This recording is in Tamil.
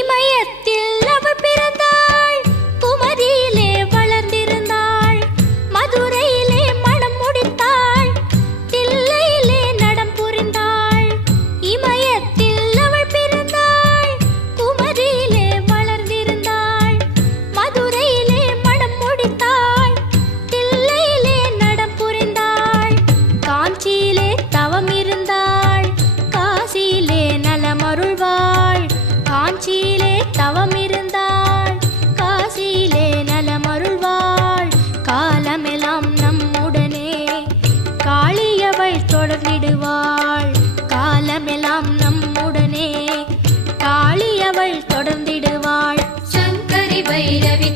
இமயத்தில் அவள் பிறந்தாள், குமரியிலே வளர்ந்திருந்தாள், மதுரையிலே மணம் முடித்தாள், தில்லையிலே நடம் புரிந்தாள். இமயத்தில் அவள் பிறந்தாள், குமரியிலே வளர்ந்திருந்தாள், மதுரையிலே மணம் முடித்தாள், தில்லையிலே நடம் புரிந்தாள். காஞ்சியிலே தவம் இருந்தாள், காசியிலே நலமருள்வாள். காஞ்சியிலே தவம் இருந்தாள், காசியிலே நலமருள்வாள். காலமெல்லாம் நம்முடனே காளியவள் தொடர்ந்திடுவாள். காலமெல்லாம் நம்முடனே காளியவள் தொடர்ந்திடுவாள். சங்கரி பைரவி